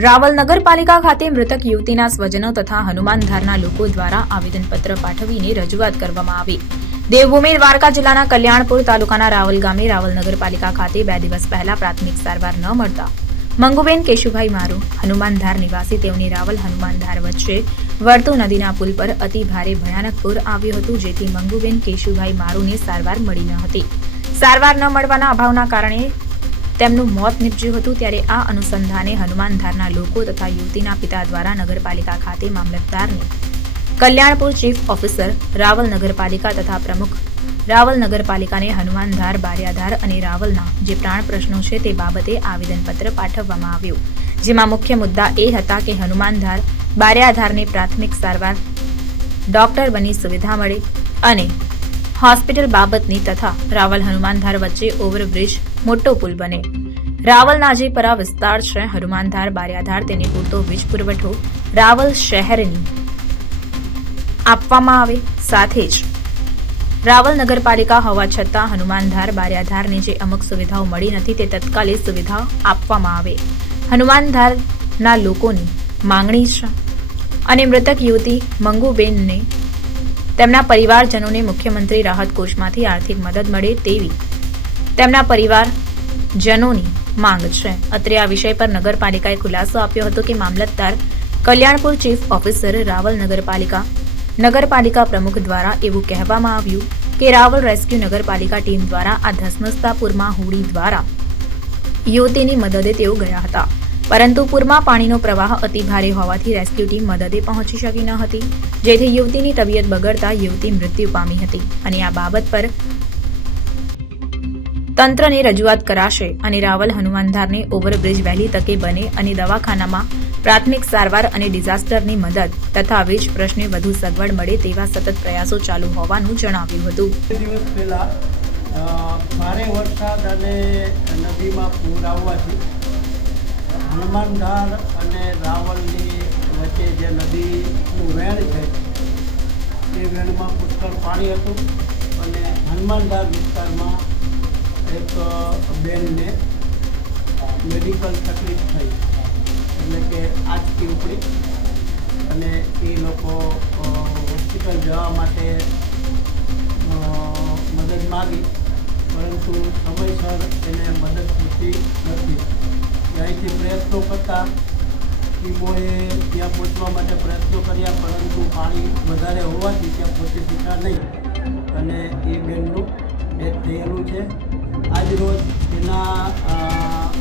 રાવલ નગરપાલિકા ખાતે મૃતક યુવતીના સ્વજનો તથા હનુમાનધારના લોકો દ્વારા આવેદનપત્ર પાઠવીને રજૂઆત કરવામાં આવી। દેવભૂમિ દ્વારકા જિલ્લાના કલ્યાણપુર તાલુકાના રાવલ ગામે રાવલ નગરપાલિકા ખાતે 2 દિવસ પહેલા પ્રાથમિક સારવાર ન મળતા મંગુબેન કેશુભાઈ મારુ હનુમાનધાર નિવાસી તેઓની રાવલ હનુમાનધાર વચ્ચે વર્તુ નદીના પુલ પર અતિ ભારે ભયાનક પૂર આવ્યું હતું, જેથી મંગુબેન કેશુભાઈ મારુને સારવાર મળી ન હતી। સારવાર ન મળવાના અભાવના કારણે તેમનું મોત નીપજ્યું હતું। ત્યારે આ અનુસંધાને હનુમાનધારના લોકો તથા યુવતીના પિતા દ્વારા નગરપાલિકા ખાતે મામલતદારને, કલ્યાણપુર ચીફ ઓફિસર રાવલ નગરપાલિકા તથા પ્રમુખ રાવલ નગરપાલિકાને હનુમાનધાર, બારિયાધાર અને રાવલના જે પ્રાણ પ્રશ્નો છે તે બાબતે આવેદનપત્ર પાઠવવામાં આવ્યું, જેમાં મુખ્ય મુદ્દા એ હતા કે હનુમાનધાર, બારિયાધારને પ્રાથમિક સારવાર, ડોક્ટર બની સુવિધા મળે અને હોસ્પિટલ બાબતની તથા રાવલ હનુમાનધાર વચ્ચે ઓવરબ્રિજ મોટો પુલ બને। રાવલના જે પરા વિસ્તાર છે હનુમાનધાર, બારિયાધાર તેને પૂરતો વીજ પુરવઠો રાવલ શહેરની આપવામાં આવે। સાથે જ રાવલ નગરપાલિકા હોવા છતાં હનુમાનધાર, બારિયાધારને જે અમુક સુવિધાઓ મળી નથી તે તત્કાલે સુવિધા આપવામાં આવે। હનુમાનધારના લોકોની માંગણી છે અને મૃતક યુવતી મંગુબેનને તેમના પરિવારજનોને મુખ્યમંત્રી રાહત કોષમાંથી આર્થિક મદદ મળે તેવી તેમના પરિવારજનોની માંગ છે। અત્રે આ વિષય પર નગરપાલિકાએ ખુલાસો આપ્યો હતો કે મામલતદાર, કલ્યાણપુર ચીફ ઓફિસર રાવલ નગરપાલિકા પ્રમુખ દ્વારા એવું કહેવામાં આવ્યું કે રાવલ રેસ્ક્યુ નગરપાલિકા ટીમ દ્વારા આ ધસમસતા પૂરમાં હોડી દ્વારા યુવતીની મદદે તેઓ ગયા હતા, પરંતુ પૂરમાં પાણીનો પ્રવાહ અતિ ભારે હોવાથી રેસ્ક્યુ ટીમ મદદે પહોંચી શકી ન હતી, જેથી યુવતીની તબિયત બગડતા યુવતી મૃત્યુ પામી હતી અને આ બાબત પર તંત્રને રજૂઆત કરાશે અને રાવલ હનુમાનધારને ઓવરબ્રિજ વહેલી તકે બને અને દવાખાનામાં પ્રાથમિક સારવાર અને ડિઝાસ્ટરની મદદ તથા વીજ પ્રશ્ને વધુ સગવડ મળે તેવા સતત પ્રયાસો ચાલુ હોવાનું જણાવ્યું હતું। દિવસ પહેલા ભારે વરસાદ અને નદીમાં પૂર આવવાથી હનુમાનધાર અને રાવલની વચ્ચે જે નદીનું વહેણ છે તે વહેણમાં પુષ્કળ પાણી હતું અને હનુમાનધાર વિસ્તારમાં એક બેનને મેડિકલ તકલીફ થઈ, એટલે કે આંચકી ઉપડી અને એ લોકો હોસ્પિટલ જવા માટે મદદ માગી, પરંતુ સમયસર એને મદદ થતી નથી। ત્યાંથી પ્રયત્નો કરતા ટીમોએ ત્યાં પહોંચવા માટે પ્રયત્નો કર્યા, પરંતુ પાણી વધારે હોવાથી ત્યાં પહોંચી શક્યા નહીં અને એ બેનનું ડેથ થયેલું છે। આજરોજ એના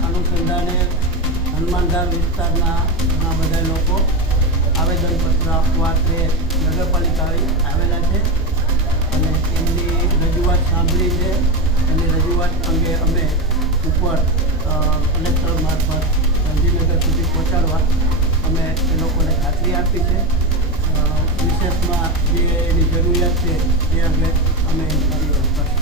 અનુસંધાને હનુમાનધાર વિસ્તારના ઘણા બધા લોકો આવેદનપત્ર આપવા તે નગરપાલિકાએ આવેલા છે અને એમની રજૂઆત સાંભળી છે અને રજૂઆત અંગે અમે ઉપર કલેક્ટર મારફત ગાંધીનગર સુધી પહોંચાડવા અમે એ લોકોને ખાતરી આપી છે। વિશેષમાં જે એની જરૂરિયાત છે એ અંગે અમે એની કાર્યવાહી કરીશું।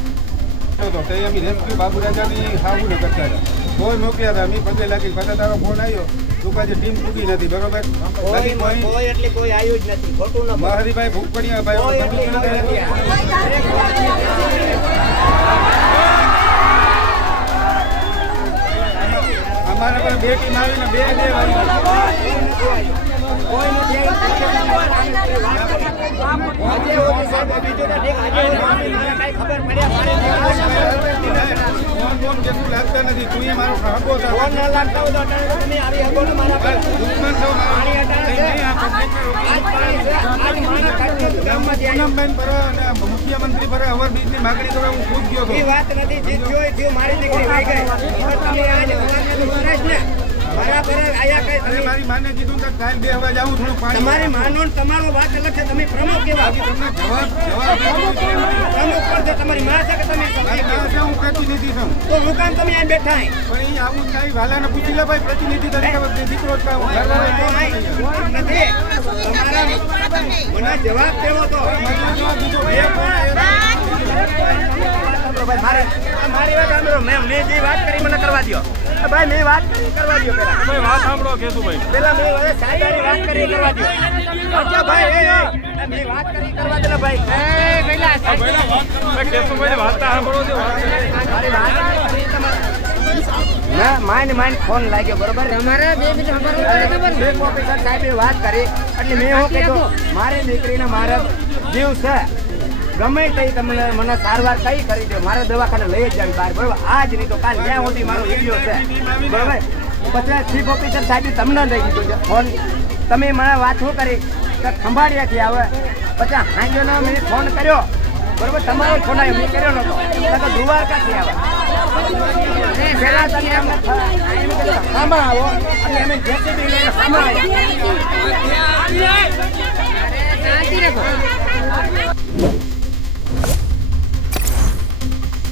તો તે અમે રેસ્ક્યુ બાબુરાજાની સાબુ ન કરતા હતા, કોઈ મોકલ્યા હતા, અમે પગે લાગી પાછા તારો ફોન આવ્યો તું કાજે ટીમ પૂરી નથી, બરોબર? કોઈ એટલે કોઈ આવ્યું જ નથી, ખોટું ન મહારીભાઈ ભૂપડિયા ભાઈ અમારા પર 2 ટીમ આવીને 2 આવી કોઈ નથી ખબર પડ્યા લાગતા નથી, તું એ મારો હકો લાગતા હોય તો તમે આવી હકો મારા દુશ્મન છો પૂનમબેન પર અને મુખ્યમંત્રી પર ઓવરબ્રિજની માગણી કરવા હું ખુદ ગયો હતો। એ વાત નથી, જીત્યો મારી દીકરી થઈ ગઈ, તમે આજે ને બરાબર આયા કઈ તમે મારી માને કીધું કે કાલ 2 વાગે આવું થોડું પાણી તમારી માનો તમારો વાત અલગ છે, તમે પ્રમુખ કેવા તમને જવાબ પ્રમુખ પર છે, તમારી માં છે કે તમે હું પ્રતિનિધિ છું, તો હું કામ તમે અહીં બેઠા પણ એ આવું થાય વાલાને પૂછી લે ભાઈ, પ્રતિનિધિ તરીકે દીકરો નથી તમારા મને જવાબ દેવો તો મારી વાત સાંભળો, મેં જે વાત કરી મને કરવા દો ભાઈ, મેં વાત કરી કરવા દો પેલા તમે વાત સાંભળો કેશુભાઈ, પેલા મેં સાહેબની વાત કરી કરવા દો, અચ્છા ભાઈ મેં વાત કરી કરવા દો ભાઈ, કેશુભાઈ વાત સાંભળો છો, મારી વાત ના માઇન્ડ ફોન લાગ્યો બરોબર તમારે 2 મિનિટ ખબર ચીફ ઓફિસર સાહેબે વાત કરી એટલે મેં શું કીધું મારી દીકરીને મારા જીવ છે ગમે તે તમને મને સારવાર કઈ કરી દો મારે દવાખાને લઈ જ જાવી બહાર બરોબર આજ નહીં તો કાલ જ્યાં સુધી મારો વિડીયો છે બરોબર પછી ચીફ ઓફિસર સાહેબે તમને લઈ દીધો છે ફોન તમે મને વાત શું કરી કે ખંભાળિયાથી આવે પછી હાંજોનો મેં ફોન કર્યો બરોબર તમારો ફોન આવ્યો મેં કર્યો નતો તો દ્વારકાથી આવે પહેલા તમે અમને સામા આવો અને અમે જેસીબી લઈને સામા આવ્યા શાંતિ રાખો